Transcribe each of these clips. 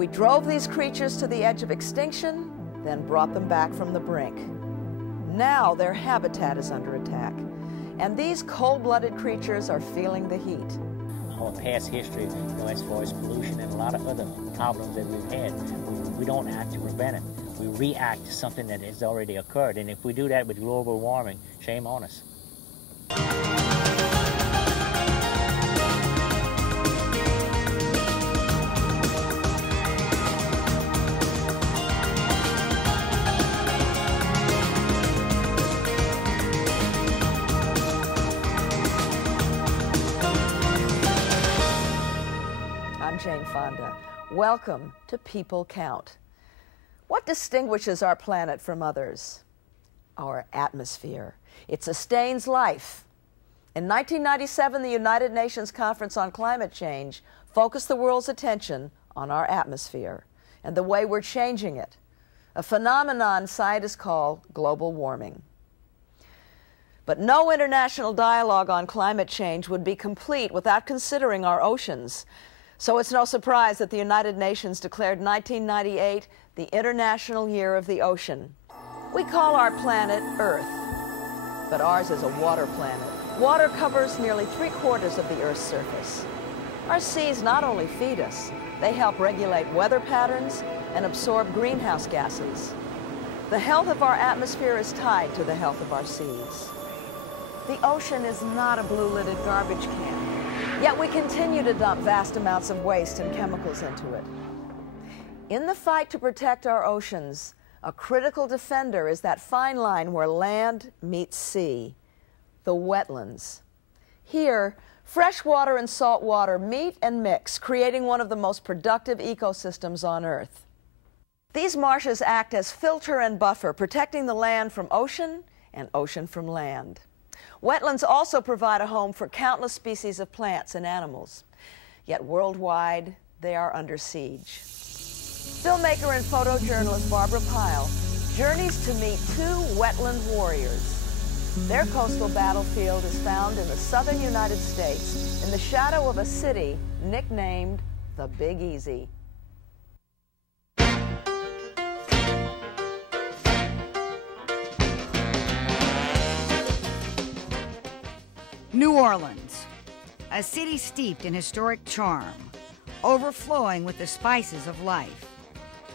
We drove these creatures to the edge of extinction, then brought them back from the brink. Now their habitat is under attack, and these cold-blooded creatures are feeling the heat. Our past history, as far as pollution and a lot of other problems that we've had, we don't act to prevent it. We react to something that has already occurred, and if we do that with global warming, shame on us. Jane Fonda. Welcome to People Count. What distinguishes our planet from others? Our atmosphere. It sustains life. In 1997, the United Nations Conference on Climate Change focused the world's attention on our atmosphere and the way we're changing it, a phenomenon scientists call global warming. But no international dialogue on climate change would be complete without considering our oceans. So it's no surprise that the United Nations declared 1998 the International Year of the Ocean. We call our planet Earth, but ours is a water planet. Water covers nearly 3/4 of the Earth's surface. Our seas not only feed us, they help regulate weather patterns and absorb greenhouse gases. The health of our atmosphere is tied to the health of our seas. The ocean is not a blue-lidded garbage can. Yet we continue to dump vast amounts of waste and chemicals into it. In the fight to protect our oceans, a critical defender is that fine line where land meets sea, the wetlands. Here, fresh water and salt water meet and mix, creating one of the most productive ecosystems on Earth. These marshes act as filter and buffer, protecting the land from ocean and ocean from land. Wetlands also provide a home for countless species of plants and animals. Yet worldwide, they are under siege. Filmmaker and photojournalist Barbara Pyle journeys to meet two wetland warriors. Their coastal battlefield is found in the southern United States, in the shadow of a city nicknamed the Big Easy. New Orleans, a city steeped in historic charm, overflowing with the spices of life,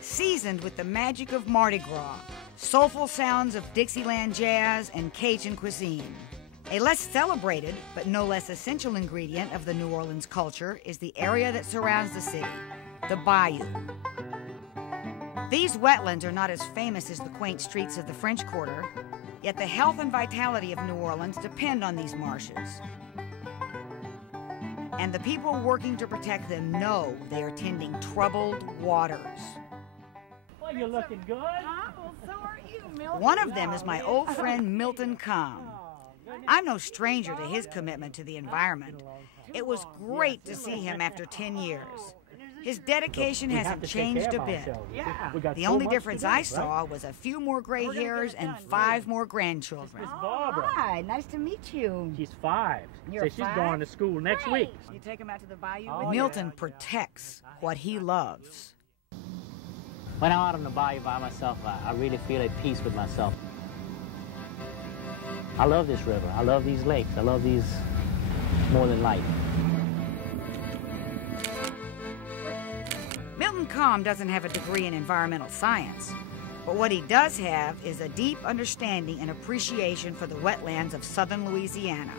seasoned with the magic of Mardi Gras, soulful sounds of Dixieland jazz and Cajun cuisine. A less celebrated, but no less essential ingredient of the New Orleans culture is the area that surrounds the city, the bayou. These wetlands are not as famous as the quaint streets of the French Quarter, yet the health and vitality of New Orleans depend on these marshes. And the people working to protect them know they are tending troubled waters. Well, you're looking good. Well, so are you, Milton. One of them is my old friend Milton Comm. I'm no stranger to his commitment to the environment. It was great to see him after 10 years. His dedication hasn't changed a bit. The only difference I saw was a few more gray hairs and 5 more grandchildren. Hi, nice to meet you. She's 5. You're she's 5? going to school next week. You take him out to the bayou? Milton protects what he loves. When I'm out on the bayou by myself, I really feel at peace with myself. I love this river. I love these lakes. I love these more than life. Milton Comm doesn't have a degree in environmental science, but what he does have is a deep understanding and appreciation for the wetlands of southern Louisiana.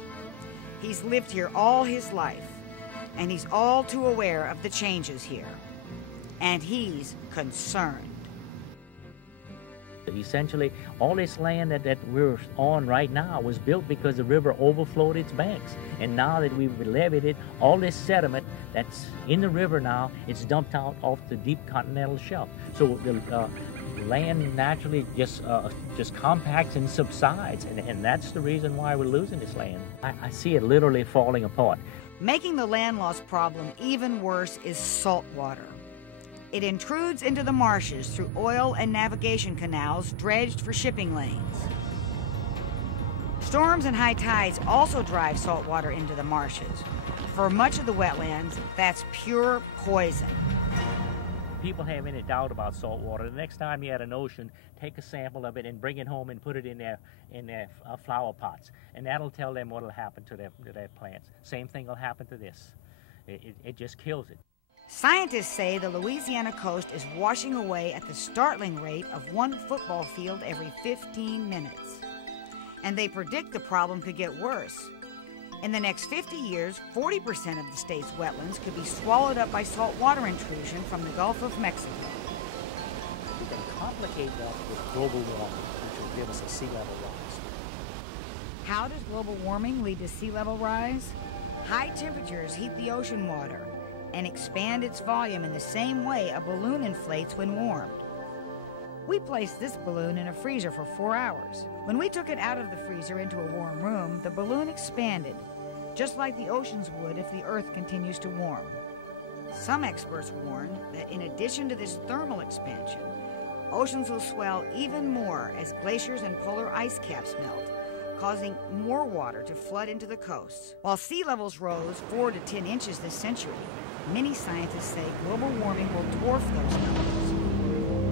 He's lived here all his life, and he's all too aware of the changes here. And he's concerned. Essentially, all this land that we're on right now was built because the river overflowed its banks. And now that we've levied it, all this sediment that's in the river now, it's dumped out off the deep continental shelf. So the land naturally just compacts and subsides, and that's the reason why we're losing this land. I see it literally falling apart. Making the land loss problem even worse is salt water. It intrudes into the marshes through oil and navigation canals dredged for shipping lanes. Storms and high tides also drive salt water into the marshes. For much of the wetlands, that's pure poison. people have any doubt about salt water, the next time you're at an ocean, take a sample of it and bring it home and put it in their flower pots, and that'll tell them what will happen to their plants. Same thing will happen to this. It just kills it. Scientists say the Louisiana coast is washing away at the startling rate of 1 football field every 15 minutes. And they predict the problem could get worse. In the next 50 years, 40% of the state's wetlands could be swallowed up by saltwater intrusion from the Gulf of Mexico. We can complicate that with global warming, which will give us a sea level rise. How does global warming lead to sea level rise? High temperatures heat the ocean water and expand its volume in the same way a balloon inflates when warmed. We placed this balloon in a freezer for 4 hours. When we took it out of the freezer into a warm room, the balloon expanded, just like the oceans would if the Earth continues to warm. Some experts warn that in addition to this thermal expansion, oceans will swell even more as glaciers and polar ice caps melt, causing more water to flood into the coasts. While sea levels rose 4 to 10 inches this century, many scientists say global warming will dwarf those numbers.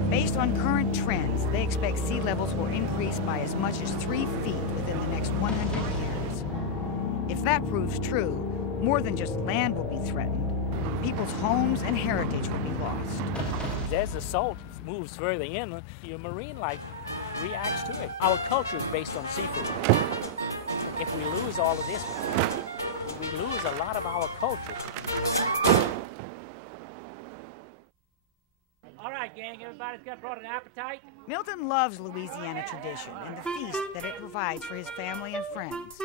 Based on current trends, they expect sea levels will increase by as much as 3 feet within the next 100 years. If that proves true, more than just land will be threatened. People's homes and heritage will be lost. As the salt moves further in, your marine life reacts to it. Our culture is based on seafood. If we lose all of this, we lose a lot of our culture. All right, gang, everybody's brought an appetite? Milton loves Louisiana tradition and the feast that it provides for his family and friends.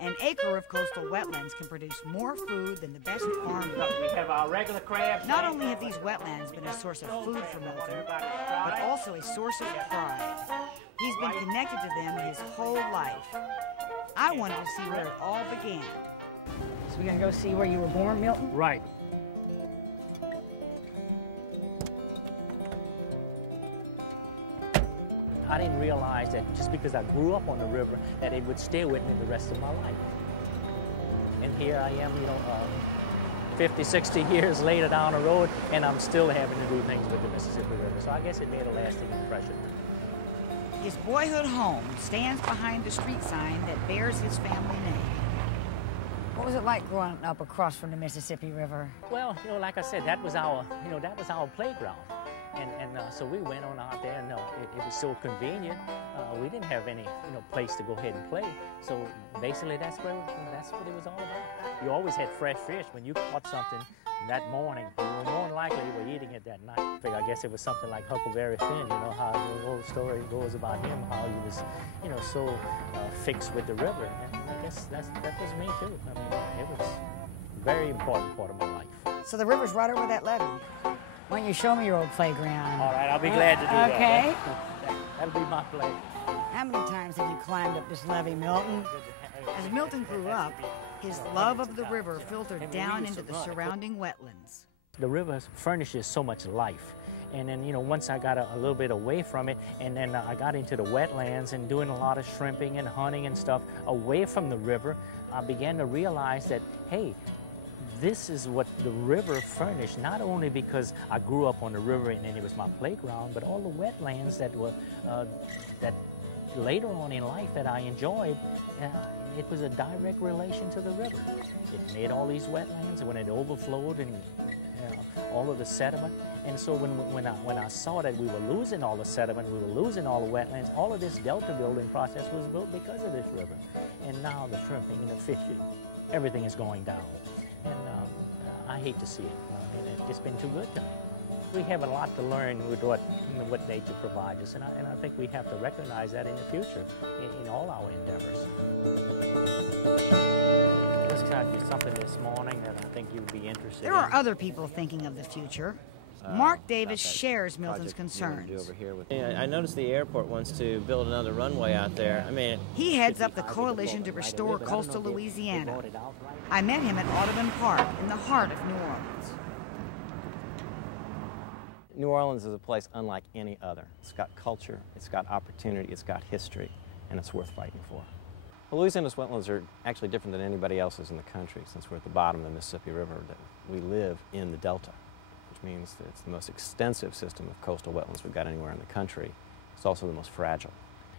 An acre of coastal wetlands can produce more food than the best farm. We have our regular crabs. Not only have these wetlands been a source of food for Milton, but also a source of pride. He's been connected to them his whole life. I wanted to see where it all began. So we're gonna go see where you were born, Milton? Right. I didn't realize that just because I grew up on the river, that it would stay with me the rest of my life. And here I am, 50, 60 years later down the road, and I'm still having to do things with the Mississippi River. So I guess it made a lasting impression. His boyhood home stands behind the street sign that bears his family name. What was it like growing up across from the Mississippi River? Well, like I said, that was our playground. And so we went on out there, and it was so convenient. We didn't have any, place to go ahead and play. So basically, that's what it was all about. You always had fresh fish. When you caught something that morning, you were more than likely you were eating it that night. I guess it was something like Huckleberry Finn. How the old story goes about him, how he was, so fixed with the river. And I guess that was me too. I mean, it was a very important part of my life. So the river's right over that levee. Why don't you show me your old playground? All right, I'll be glad to do that. Okay. That'll be my pleasure. How many times have you climbed up this levee, Milton? As Milton grew up, his love of the river filtered down into the surrounding wetlands. The river furnishes so much life. And then, once I got a little bit away from it, and then I got into the wetlands and doing a lot of shrimping and hunting and stuff away from the river, I began to realize that, hey, this is what the river furnished, not only because I grew up on the river and it was my playground, but all the wetlands that were, that later on in life that I enjoyed, it was a direct relation to the river. It made all these wetlands, and when it overflowed and all of the sediment. And so when I saw that we were losing all the sediment, we were losing all the wetlands, all of this delta building process was built because of this river. And now the shrimping and the fishing, everything is going down. And I hate to see it. It's just been too good to me. We have a lot to learn with what nature provides us, and I think we have to recognize that in the future in all our endeavors. Let's try to do something this morning that I think you'd be interested in. There are other people thinking of the future. Mark Davis shares Milton's concerns. I noticed the airport wants to build another runway out there. He heads up the Coalition to Restore Coastal Louisiana. I met him at Audubon Park in the heart of New Orleans. New Orleans is a place unlike any other. It's got culture, it's got opportunity, it's got history, and it's worth fighting for. Louisiana's wetlands are actually different than anybody else's in the country, since we're at the bottom of the Mississippi River. That we live in the delta, which which means that it's the most extensive system of coastal wetlands we've got anywhere in the country. It's also the most fragile.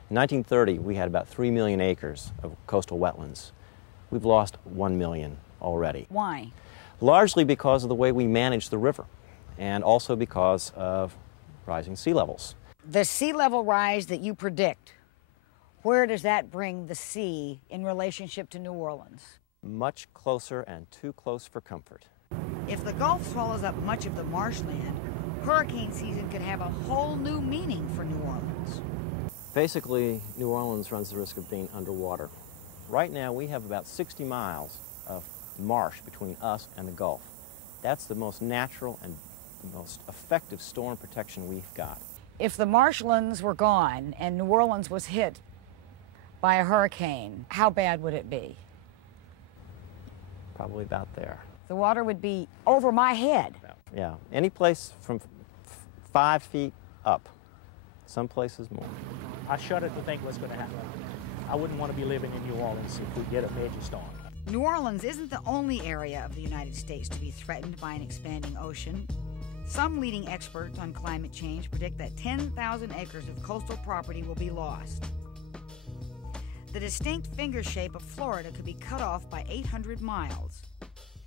In 1930, we had about 3 million acres of coastal wetlands. We've lost 1 million already. Why? Largely because of the way we manage the river, and also because of rising sea levels. The sea level rise that you predict, where does that bring the sea in relationship to New Orleans? Much closer and too close for comfort. If the Gulf swallows up much of the marshland, hurricane season could have a whole new meaning for New Orleans. Basically, New Orleans runs the risk of being underwater. Right now, we have about 60 miles of marsh between us and the Gulf. That's the most natural and the most effective storm protection we've got. If the marshlands were gone and New Orleans was hit by a hurricane, how bad would it be? Probably about there. The water would be over my head. Yeah, any place from 5 feet up. Some places more. I shudder to think what's going to happen. I wouldn't want to be living in New Orleans if we get a major storm. New Orleans isn't the only area of the United States to be threatened by an expanding ocean. Some leading experts on climate change predict that 10,000 acres of coastal property will be lost. The distinct finger shape of Florida could be cut off by 800 miles,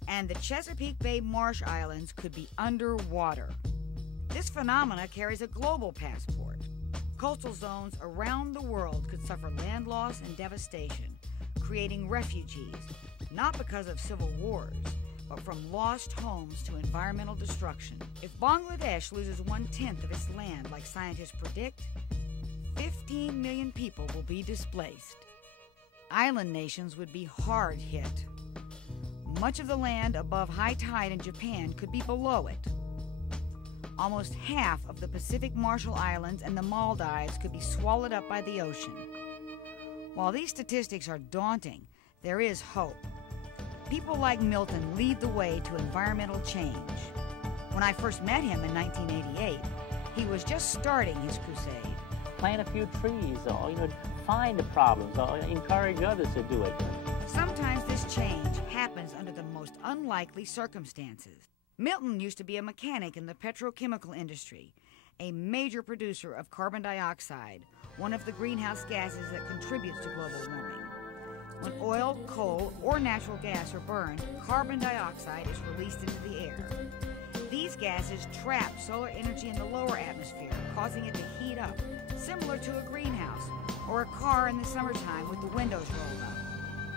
and the Chesapeake Bay Marsh Islands could be underwater. This phenomena carries a global passport. Coastal zones around the world could suffer land loss and devastation, creating refugees, not because of civil wars, but from lost homes to environmental destruction. If Bangladesh loses 1/10 of its land like scientists predict, 15 million people will be displaced. Island nations would be hard hit. Much of the land above high tide in Japan could be below it. Almost half of the Pacific Marshall Islands and the Maldives could be swallowed up by the ocean. While these statistics are daunting, there is hope. People like Milton lead the way to environmental change. When I first met him in 1988, he was just starting his crusade. Plant a few trees, or find the problems, or encourage others to do it. Sometimes this change happens under the most unlikely circumstances. Milton used to be a mechanic in the petrochemical industry, a major producer of carbon dioxide, one of the greenhouse gases that contributes to global warming. When oil, coal, or natural gas are burned, carbon dioxide is released into the air. These gases trap solar energy in the lower atmosphere, causing it to heat up, similar to a greenhouse or a car in the summertime with the windows rolled up.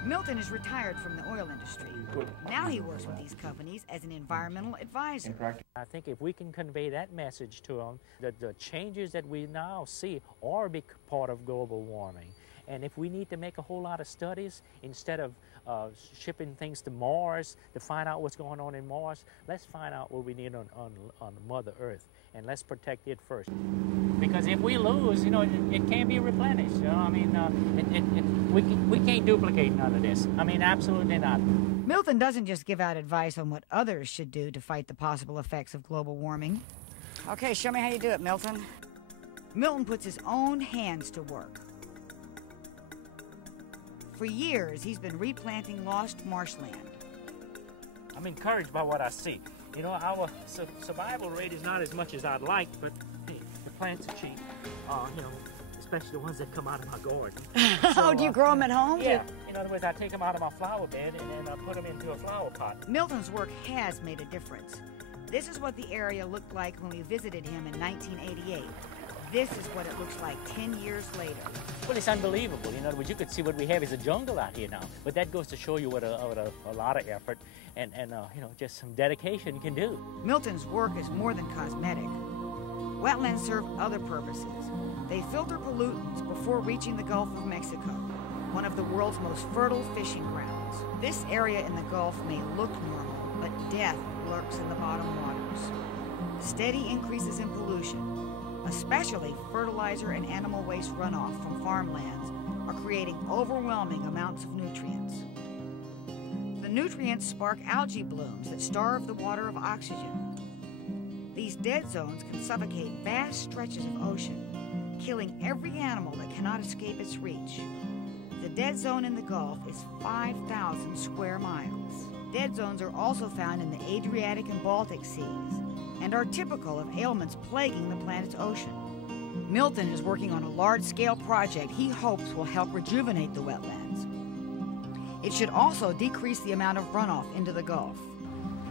Milton is retired from the oil industry. Now he works with these companies as an environmental advisor. I think if we can convey that message to them, that the changes that we now see are a big part of global warming. And if we need to make a whole lot of studies, instead of shipping things to Mars to find out what's going on in Mars, let's find out what we need on Mother Earth, and let's protect it first. Because if we lose, it can't be replenished. We can't duplicate none of this. Absolutely not. Milton doesn't just give out advice on what others should do to fight the possible effects of global warming. Okay, show me how you do it, Milton. Milton puts his own hands to work. For years, he's been replanting lost marshland. I'm encouraged by what I see. Our survival rate is not as much as I'd like, but the plants are cheap. Especially the ones that come out of my garden. So, do you grow them at home? Yeah. In other words, I take them out of my flower bed and then I put them into a flower pot. Milton's work has made a difference. This is what the area looked like when we visited him in 1988. This is what it looks like 10 years later. Well, it's unbelievable. In other words, you could see what we have is a jungle out here now. But that goes to show you what a lot of effort and just some dedication can do. Milton's work is more than cosmetic. Wetlands serve other purposes. They filter pollutants before reaching the Gulf of Mexico, one of the world's most fertile fishing grounds. This area in the Gulf may look normal, but death lurks in the bottom waters. Steady increases in pollution, especially fertilizer and animal waste runoff from farmlands, are creating overwhelming amounts of nutrients. The nutrients spark algae blooms that starve the water of oxygen. These dead zones can suffocate vast stretches of ocean, killing every animal that cannot escape its reach. The dead zone in the Gulf is 5,000 square miles. Dead zones are also found in the Adriatic and Baltic Seas, and are typical of ailments plaguing the planet's ocean. Milton is working on a large-scale project he hopes will help rejuvenate the wetlands. It should also decrease the amount of runoff into the Gulf.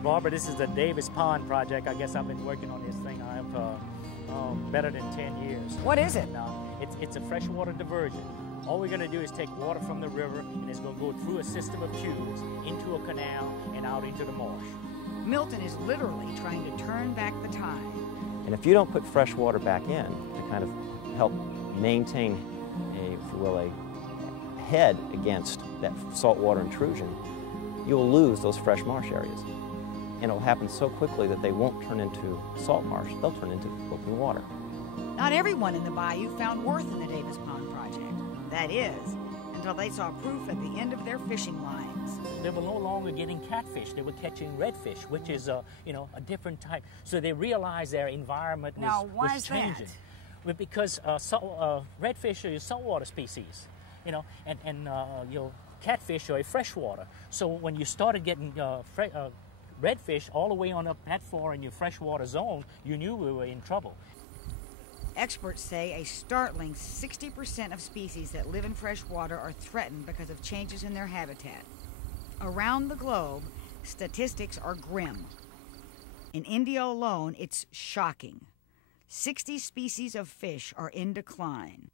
Barbara, this is the Davis Pond project. I guess I've been working on this thing I have better than 10 years. What is it? And, it's a freshwater diversion. All we're going to do is take water from the river, and it's going to go through a system of tubes into a canal and out into the marsh. Milton is literally trying to turn back the tide. And if you don't put fresh water back in to kind of help maintain if you will, a head against that saltwater intrusion, you'll lose those fresh marsh areas. And it'll happen so quickly that they won't turn into salt marsh, they'll turn into open water. Not everyone in the bayou found worth in the Davis Pond project. That is, until they saw proof at the end of their fishing lines. They were no longer getting catfish, they were catching redfish, which is a different type. So they realized their environment was changing. Well, because redfish are a saltwater species, and catfish are a freshwater. So when you started getting redfish all the way on up that far in your freshwater zone, you knew we were in trouble. Experts say a startling 60% of species that live in fresh water are threatened because of changes in their habitat. Around the globe, statistics are grim. In India alone, it's shocking. 60 species of fish are in decline.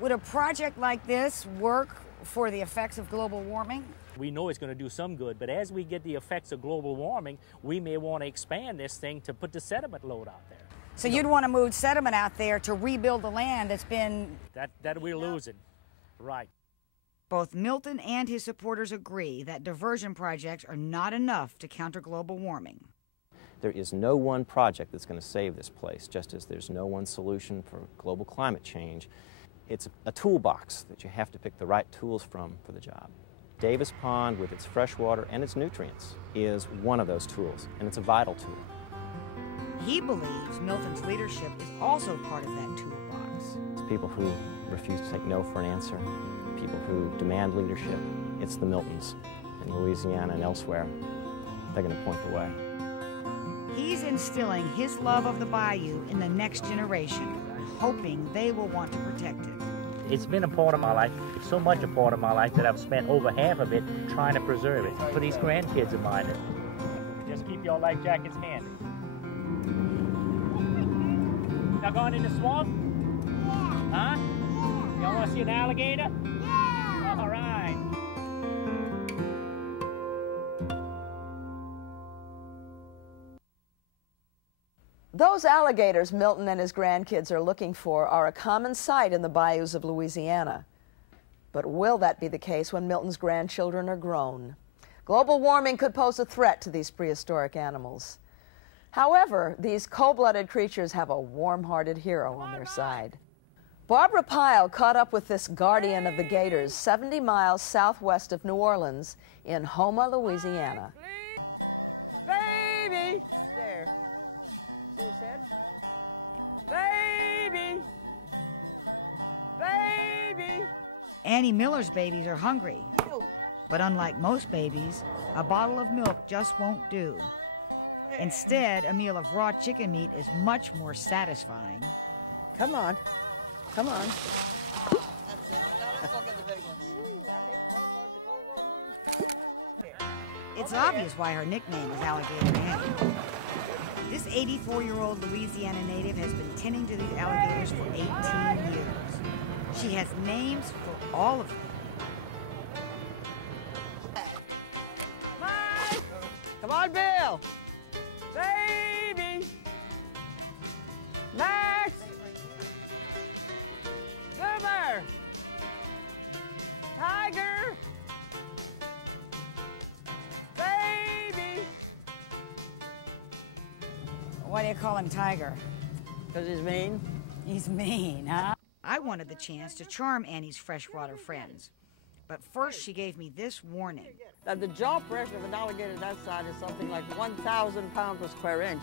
Would a project like this work for the effects of global warming? We know it's going to do some good, but as we get the effects of global warming, we may want to expand this thing to put the sediment load out there. So you'd want to move sediment out there to rebuild the land that's been... That we're losing, right. Both Milton and his supporters agree that diversion projects are not enough to counter global warming. There is no one project that's going to save this place, just as there's no one solution for global climate change. It's a toolbox that you have to pick the right tools from for the job. Davis Pond, with its fresh water and its nutrients, is one of those tools, and it's a vital tool. He believes Milton's leadership is also part of that toolbox. It's people who refuse to take no for an answer, people who demand leadership. It's the Miltons in Louisiana and elsewhere. They're going to point the way. He's instilling his love of the bayou in the next generation, hoping they will want to protect it. It's been a part of my life. It's so much a part of my life that I've spent over half of it trying to preserve it for these grandkids of mine. Just keep your life jackets handy. Y'all going in the swamp? Yeah. Huh? Yeah. Y'all want to see an alligator? Yeah. All right. Those alligators Milton and his grandkids are looking for are a common sight in the bayous of Louisiana. But will that be the case when Milton's grandchildren are grown? Global warming could pose a threat to these prehistoric animals. However, these cold-blooded creatures have a warm-hearted hero on their side. Barbara Pyle caught up with this guardian of the gators 70 miles southwest of New Orleans in Houma, Louisiana. Baby! There. See his head? Baby! Baby! Annie Miller's babies are hungry. But unlike most babies, a bottle of milk just won't do. Instead, a meal of raw chicken meat is much more satisfying. Come on. Come on. That's it. Now let's look at the big ones. It's obvious why her nickname is Alligator Annie. This 84-year-old Louisiana native has been tending to these alligators for 18 years. She has names for all of them. Mike! Come on, Bill! Baby! Max! Zoomer! Tiger! Baby! Why do you call him Tiger? Because he's mean. He's mean, huh? I wanted the chance to charm Annie's freshwater friends. But first she gave me this warning. Now, the jaw pressure of an alligator that size is something like 1,000 pounds per square inch.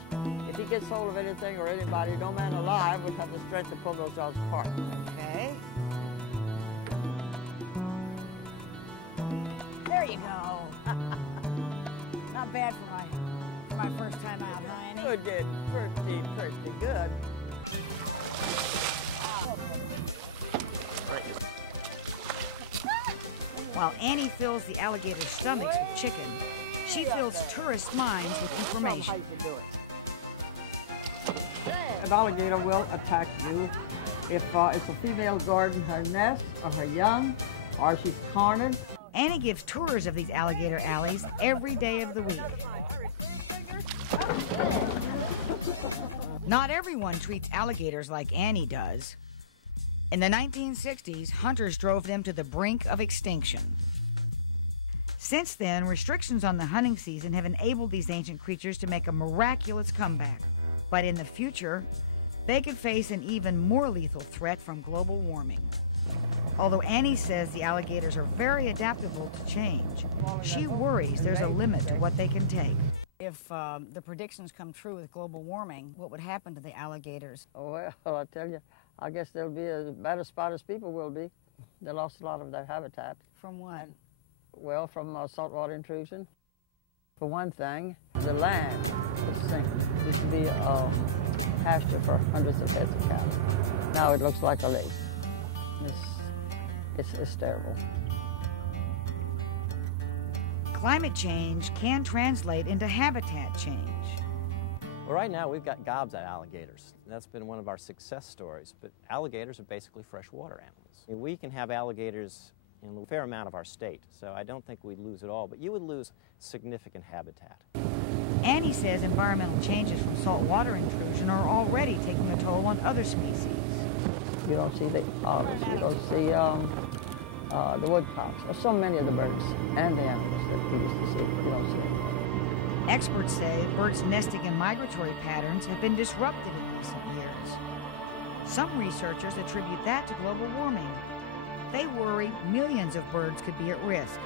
If he gets hold of anything or anybody, no man alive would have the strength to pull those jaws apart. Okay. There you go. Not bad for my first time out, huh, Annie? could get pretty good. While Annie fills the alligator's stomachs with chicken, she fills tourist minds with information. An alligator will attack you if it's a female guarding her nest or her young, or she's cornered. Annie gives tours of these alligator alleys every day of the week. Not everyone treats alligators like Annie does. In the 1960s, hunters drove them to the brink of extinction. Since then, restrictions on the hunting season have enabled these ancient creatures to make a miraculous comeback. But in the future, they could face an even more lethal threat from global warming. Although Annie says the alligators are very adaptable to change, she worries there's a limit to what they can take. If the predictions come true with global warming, what would happen to the alligators? Oh, well, I tell you, I guess they'll be as bad a spot as people will be. They lost a lot of their habitat. From what? Well, from saltwater intrusion. For one thing, the land is sinking. It used to be a pasture for hundreds of heads of cattle. Now it looks like a lake. It's terrible. Climate change can translate into habitat change. Well, right now we've got gobs of alligators. That's been one of our success stories, but alligators are basically freshwater animals. I mean, we can have alligators in a fair amount of our state, so I don't think we'd lose it all, but you would lose significant habitat. Annie says environmental changes from saltwater intrusion are already taking a toll on other species. You don't see the otters, you don't see the woodcocks. There's so many of the birds and the animals that we used to see, you don't see them. Experts say birds' nesting and migratory patterns have been disrupted in recent years. Some researchers attribute that to global warming. They worry millions of birds could be at risk.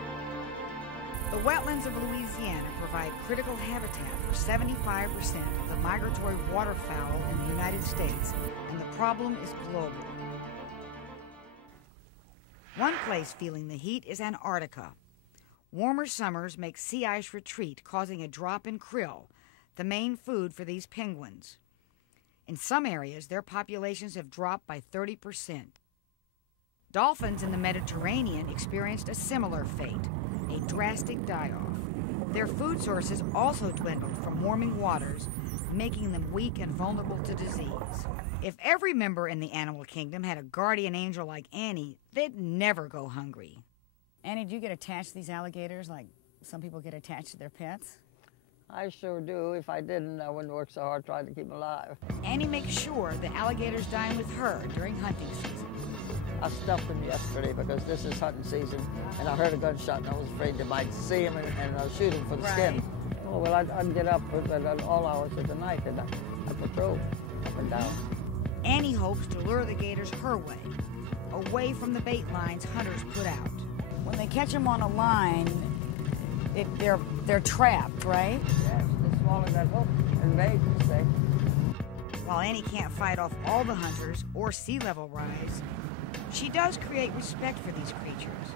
The wetlands of Louisiana provide critical habitat for 75% of the migratory waterfowl in the United States, and the problem is global. One place feeling the heat is Antarctica. Warmer summers make sea ice retreat, causing a drop in krill, the main food for these penguins. In some areas, their populations have dropped by 30%. Dolphins in the Mediterranean experienced a similar fate, a drastic die-off. Their food sources also dwindled from warming waters, making them weak and vulnerable to disease. If every member in the animal kingdom had a guardian angel like Annie, they'd never go hungry. Annie, do you get attached to these alligators like some people get attached to their pets? I sure do. If I didn't, I wouldn't work so hard trying to keep them alive. Annie makes sure the alligators dine with her during hunting season. I stuffed them yesterday because this is hunting season, and I heard a gunshot, and I was afraid they might see him and shoot him for the skin. Oh, well, I'd get up at all hours of the night, and I'd patrol up and down. Annie hopes to lure the gators her way, away from the bait lines hunters put out. When they catch them on a line, they're trapped, right? Yes, they swallow that hook and bait, you say. While Annie can't fight off all the hunters or sea level rise, she does create respect for these creatures,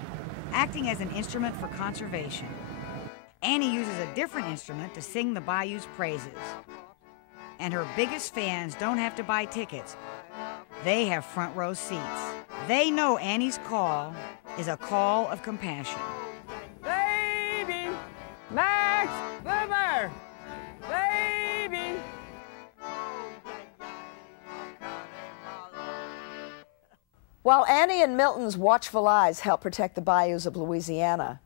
acting as an instrument for conservation. Annie uses a different instrument to sing the bayou's praises. And her biggest fans don't have to buy tickets. They have front row seats. They know Annie's call is a call of compassion. Baby! Max! Boomer! Baby! While Annie and Milton's watchful eyes help protect the bayous of Louisiana,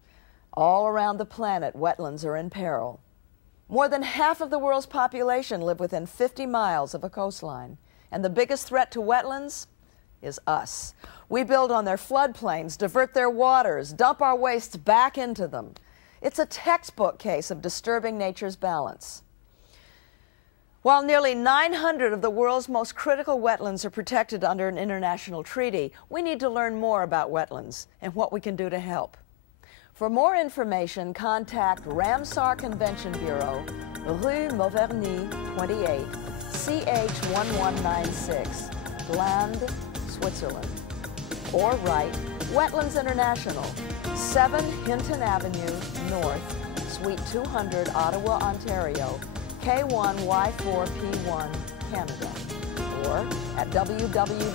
all around the planet, wetlands are in peril. More than half of the world's population live within 50 miles of a coastline, and the biggest threat to wetlands is us. We build on their floodplains, divert their waters, dump our wastes back into them. It's a textbook case of disturbing nature's balance. While nearly 900 of the world's most critical wetlands are protected under an international treaty, we need to learn more about wetlands and what we can do to help. For more information, contact Ramsar Convention Bureau, Rue Mauverny 28, CH1196, Gland, Switzerland. Or write Wetlands International, 7 Hinton Avenue North, Suite 200, Ottawa, Ontario, K1Y4P1 Canada, or at www.iucn.org.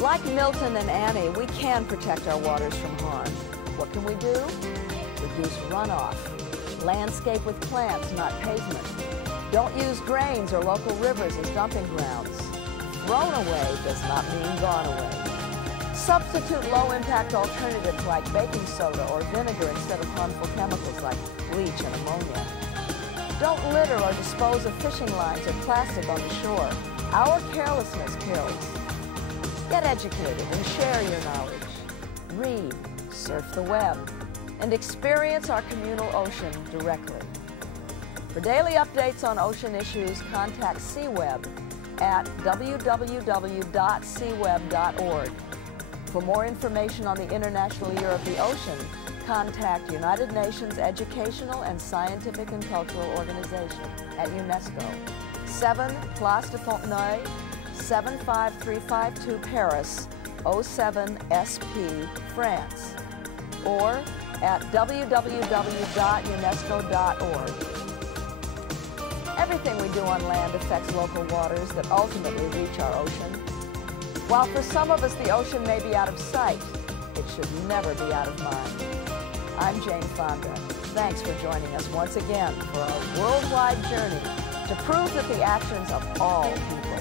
Like Milton and Annie, we can protect our waters from harm. What can we do? Reduce runoff. Landscape with plants, not pavement. Don't use drains or local rivers as dumping grounds. Thrown away does not mean gone away. Substitute low-impact alternatives like baking soda or vinegar instead of harmful chemicals like bleach and ammonia. Don't litter or dispose of fishing lines or plastic on the shore. Our carelessness kills. Get educated and share your knowledge. Read, surf the web, and experience our communal ocean directly. For daily updates on ocean issues, contact CWeb at www.cweb.org. For more information on the International Year of the Ocean, contact United Nations Educational and Scientific and Cultural Organization at UNESCO, 7 Place de Fontenay, 75352 Paris, 07SP, France, or at www.unesco.org. Everything we do on land affects local waters that ultimately reach our ocean. While for some of us the ocean may be out of sight, it should never be out of mind. I'm Jane Fonda. Thanks for joining us once again for our worldwide journey to prove that the actions of all people